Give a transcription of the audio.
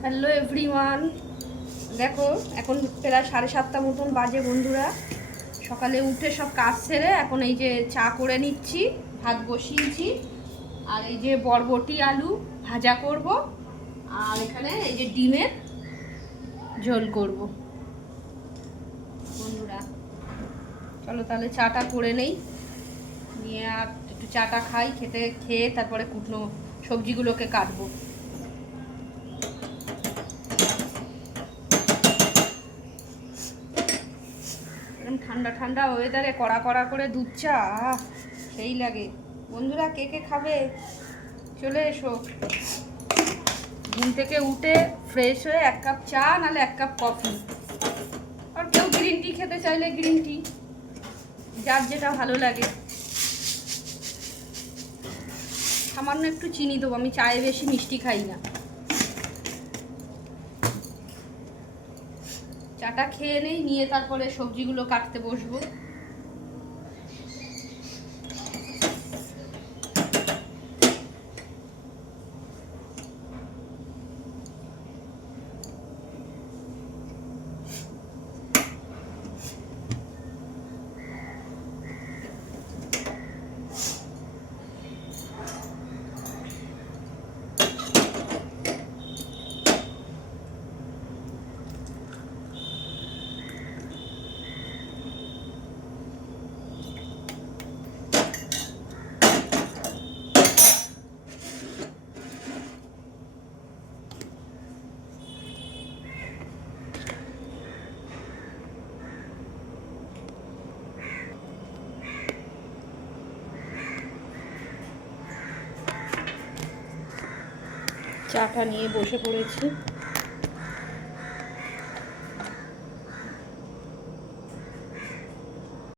Hello everyone, দেখো এখন প্রায় 7:30 মতন বাজে বন্ধুরা। সকালে উঠে সব কাজ সেরে এখন এই যে চা করে নিচ্ছি, ভাত বসিয়েছি, আর এই যে বরবটি আলু ভাজা করব, আর এখানে এই যে ডিমের ঝোল করব। বন্ধুরা চলো তাহলে চাটা করে নেই, নিয়ে আর একটু চাটা খাই, খেয়ে তারপরে কুটনো সবজিগুলোকে কাটবো। এরকম ঠান্ডা ঠান্ডা ওয়েদারে কড়া কড়া করে দুধ চা সেই লাগে। বন্ধুরা কে কে খাবে চলে এসো। ঘুম থেকে উঠে ফ্রেশ হয়ে 1 কাপ চা নাহলে 1 কাপ কফি, আর কেউ গ্রিন টি খেতে চাইলে গ্রিন টি, যার যেটা ভালো লাগে। সামান্য একটু চিনি দেবো, আমি চায়ে বেশি মিষ্টি খাই না। চাটা খেয়ে নেই, নিয়ে তারপরে সবজিগুলো কাটতে বসবো। চাটা নিয়ে বসে পড়েছি।